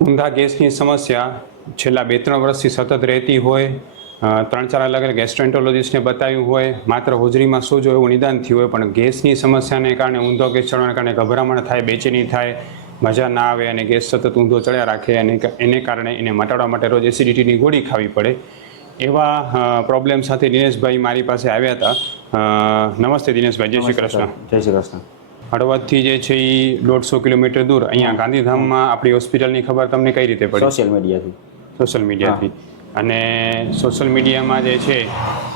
ઊંધા ગેસની સમસ્યા છેલ્લા બે ત્રણ વર્ષથી સતત રહેતી હોય ત્રણ ચાર અલગ અલગ ગેસ્ટ્રોએન્ટરોલોજીસ્ટને બતાવ્યું હોય માત્ર હોજરીમાં સોજો એવું નિદાન થયું હોય પણ ગેસની સમસ્યાને કારણે ઊંધો ગેસ ચડવાને કારણે ગભરામણ થાય બેચેની થાય મજા ના આવે અને ગેસ સતત ઊંધો ચડ્યા રાખે અને એને કારણે એને મટાડવા માટે રોજ એસિડિટીની ગોળી ખાવી પડે. એવા પ્રોબ્લેમ સાથે દિનેશભાઈ મારી પાસે આવ્યા હતા. નમસ્તે દિનેશભાઈ જય શ્રી કૃષ્ણ. જય શ્રી કૃષ્ણ. હળવદથી જે છે એ દોઢસો કિલોમીટર દૂર. અહીંયા ગાંધીધામમાં આપણી હોસ્પિટલની ખબર તમને કઈ રીતે પડી? સોશિયલ મીડિયાથી. સોશિયલ મીડિયાથી. અને સોશિયલ મીડિયામાં જે છે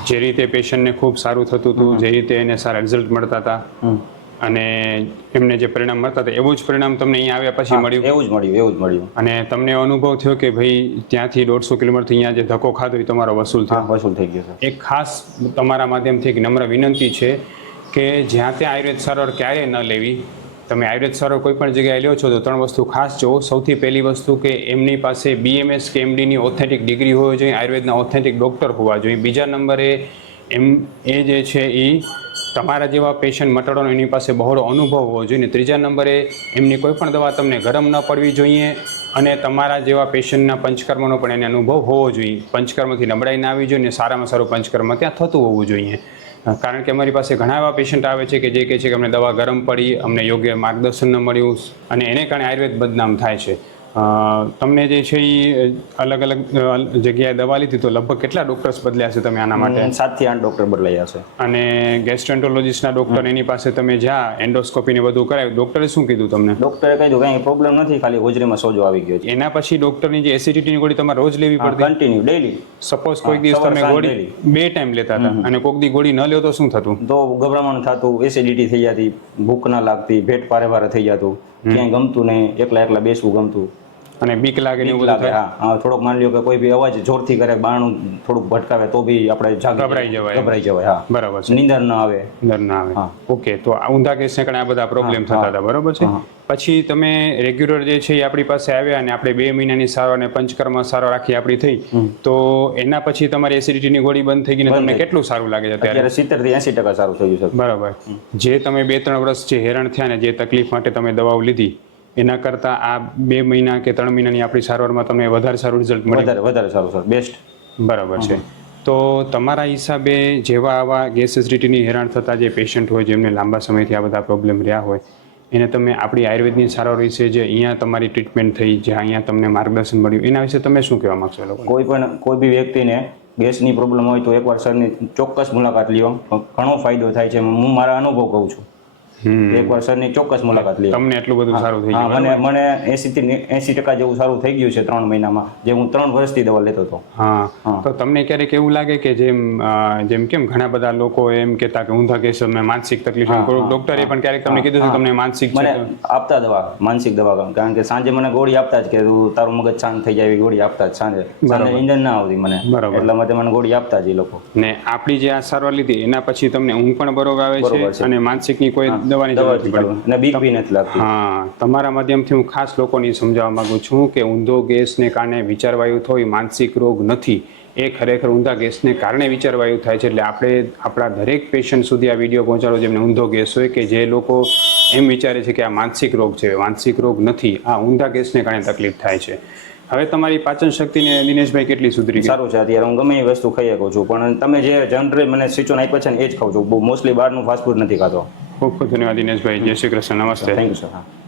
જે રીતે પેશન્ટને ખૂબ સારું થતું હતું જે રીતે એને સારા રિઝલ્ટ મળતા હતા. અને એમને જે પરિણામ મળતા હતા એવું જ પરિણામ તમને અહીંયા આવ્યા પછી મળ્યું? એવું જ મળ્યું એવું જ મળ્યું. અને તમને અનુભવ થયો કે ભાઈ ત્યાંથી દોઢસો કિલોમીટરથી અહીંયા જે ધક્કો ખાધો એ તમારો વસૂલ થયો? વસૂલ થઈ ગયું એક ખાસ તમારા માધ્યમથી એક નમ્ર વિનંતી છે કે જ્યાં ત્યાં આયુર્વેદ સારવાર ક્યારેય ન લેવી. તમે આયુર્વેદ સારવાર કોઈ પણ જગ્યાએ લ્યો છો તો ત્રણ વસ્તુ ખાસ જુઓ. સૌથી પહેલી વસ્તુ કે એમની પાસે બીએમએસ કે એમડીની ઓથેન્ટિક ડિગ્રી હોવી જોઈએ, આયુર્વેદના ઓથેન્ટિક ડૉક્ટર હોવા જોઈએ. બીજા નંબરે એમ એ જે છે એ તમારા જેવા પેશન્ટ મટાડવાનો એની પાસે બહોળો અનુભવ હોવો જોઈએ. ત્રીજા નંબરે એમની કોઈ પણ દવા તમને ગરમ ન પડવી જોઈએ અને તમારા જેવા પેશન્ટના પંચકર્મનો પણ એને અનુભવ હોવો જોઈએ. પંચકર્મથી નબળાઈ ના આવી જોઈએ ને સારામાં સારું પંચકર્મ ત્યાં થતું હોવું જોઈએ. કારણ કે અમારી પાસે ઘણા એવા પેશન્ટ આવે છે કે જે કહે છે કે અમને દવા ગરમ પડી, અમને યોગ્ય માર્ગદર્શન ન મળ્યું અને એને કારણે આયુર્વેદ બદનામ થાય છે. તમને જે છે એ અલગ અલગ જગ્યાએ દવા લીધી તો લગભગ કેટલા ડોક્ટર્સ બદલ્યા છે તમે આના માટે? સાતથી આઠ ડોક્ટર બદલાયા છે. અને ગેસ્ટ્રોએન્ટરોલોજીસ્ટના ડોક્ટર એની પાસે તમે જ્યાં એન્ડોસ્કોપી ને બધું કરાવ્યું ડોક્ટરે શું કીધું તમને? ડોક્ટરે કહ્યું કઈ પ્રોબ્લેમ નથી ખાલી હોજરીમાં સોજો આવી ગયો છે. એના પછી ડોક્ટરની જે એસિડિટીની ગોળી તમારે રોજ લેવી પડતી? કન્ટિન્યુ ડેલી સપોઝ કોઈક દિવસ તમે ગોળી બે ટાઈમ લેતા હતા અને કોઈક દી ગોળી ન લ્યો તો શું થતું? તો ગભરામણ થતું એસિડિટી થઈ જતી ભૂખ ના લાગતી ભેટ પારે પારે થઈ જતું. ક્યાંય ગમતું નહીં એકલા એકલા બેસવું ગમતું. અને બીક લાગે બીક લાગે હા. થોડોક માની લ્યો કે કોઈ બી અવાજ જોરથી કરે બાણું થોડુંક ભટકાવે તો બી આપણે ગભરાઈ જવાય. ગભરાઈ જવાય હા. બરાબર છે. નીંદર ના આવે. અંદર ના આવે. હા. ઓકે તો આ ઊંધા કેસને કારણે આ બધા પ્રોબ્લેમ થતા હતા બરાબર છે? પછી તમે રેગ્યુલર જે છે એ આપણી પાસે આવ્યા અને આપણે બે મહિનાની સારવાર અને પંચકર્મ સારો રાખી આપણી થઈ તો એના પછી તમારી એસિડિટીની ગોળી બંધ થઈ ગઈ તમને કેટલું સારું લાગે છે અત્યારે? સિત્તેરથી એસી ટકા સારું થઈ ગયું છે. બરાબર. જે તમે બે ત્રણ વર્ષ જે હેરાન થયા ને જે તકલીફ માટે તમે દવાઓ લીધી એના કરતાં આ બે મહિના કે ત્રણ મહિનાની આપણી સારવારમાં તમને વધારે સારું રિઝલ્ટ મળે. વધારે વધારે સારું સર. બેસ્ટ બરાબર છે. તો તમારા હિસાબે જેવા આવા ગેસ એસિડિટીની હેરાન થતા જે પેશન્ટ હોય જેમને લાંબા સમયથી આ બધા પ્રોબ્લેમ રહ્યા હોય એને તમે આપણી આયુર્વેદની સારવાર વિશે જે અહીંયા તમારી ટ્રીટમેન્ટ થઈ જે અહીંયા તમને માર્ગદર્શન મળ્યું એના વિશે તમે શું કહેવા માગશો એ કોઈ પણ કોઈ બી વ્યક્તિને ગેસની પ્રોબ્લેમ હોય તો એકવાર સરની ચોક્કસ મુલાકાત લ્યો. ઘણો ફાયદો થાય છે. હું મારા અનુભવ કહું છું. એકવાર સરની ચોક્કસ મુલાકાત લ્યો તમને એટલું બધું સારું થઈ ગયું મને મને એસી થી એસી ટકા જેવું સારું થઈ ગયું છે ત્રણ મહિનામાં જે હું ત્રણ વર્ષથી દવા લેતો હતો. હા. તો તમને ક્યારેક એવું લાગે કે જેમ જેમ કેમ ઘણા બધા લોકો એમ કહેતા કે ઊંધા કેસ મેં માનસિક તકલીફ ડોક્ટરે પણ ક્યારેક તમને કીધું કે તમને માનસિક મને આપતા દવા માનસિક દવા કારણ કે સાંજે મને ગોળી આપતા જ કે તું તારું મગજ શાંત થઈ જાય એવી ગોળી આપતા જ સાંજે. સાંજે નીંદર ના આવતી મને. બરાબર. એટલા માટે મને ગોળી આપતા જ એ લોકો. ને આપણી જે આ સારવાર લીધી એના પછી તમને ઊંઘ પણ બરોબર આવે છે. અને માનસિકની કોઈ દવાની પડતી અને બીક બી નથી લાગતી. હા તમારા માધ્યમથી હું ખાસ લોકોને સમજાવવા માંગુ છું કે ઊંધો ગેસને કારણે વિચારવાયુ થયો માનસિક રોગ નથી. એ ખરેખર ઊંધા ગેસને કારણે વિચારવાયુ થાય છે. એટલે આપણે આપણા દરેક પેશન્ટ સુધી આ વીડિયો પહોંચાડો જેમને ઊંધો ગેસ હોય કે જે લોકો એમ વિચારે છે કે આ માનસિક રોગ છે. માનસિક રોગ નથી. આ ઊંધા ગેસને કારણે તકલીફ થાય છે. હવે તમારી પાચન શક્તિને દિનેશભાઈ કેટલી સુધરી સારું છે અત્યારે. હું ગમે એ વસ્તુ ખાઈ શકું છું. પણ તમે જે જનરલ મને સિચોન આપ્યા છે ને એ જ ખાઉં છું. બહુ મોસ્ટલી બહારનું ફાસ્ટફૂડ નથી ખાતો. ખૂબ ખૂબ ધન્યવાદ દિનેશભાઈ જય શ્રી કૃષ્ણ નમસ્તે થેન્ક યુ સર